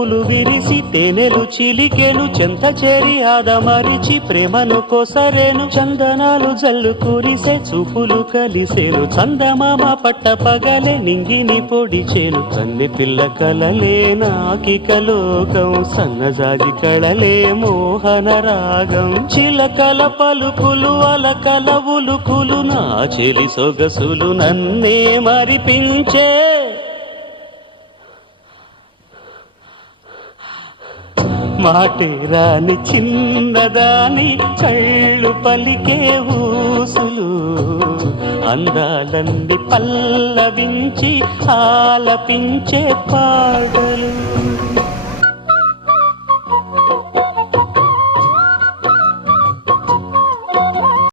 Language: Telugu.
పువ్వులు విరిసి తేనెలు చిలికెను చెంత చేరి ఆదమరిచి ప్రేమను కొసరేను చందనాలు జల్లు కురిసే చూపులు కలిసేను చందమామ పట్ట పగలే నింగిని పొడిచేను కన్నె పిల్ల కలలే నాకిక లోకం సన్నజాజి కళలే మోహన రాగం చిలకల పలుకులు అలకల ఉలుకులు నా చెలి సొగసులు నన్నే మరిపించే మాటే రాని చిన్నదాని కళ్ళు పలికే ఊసులు అందాలన్నీ పల్లవించి ఆలపించే పాటలు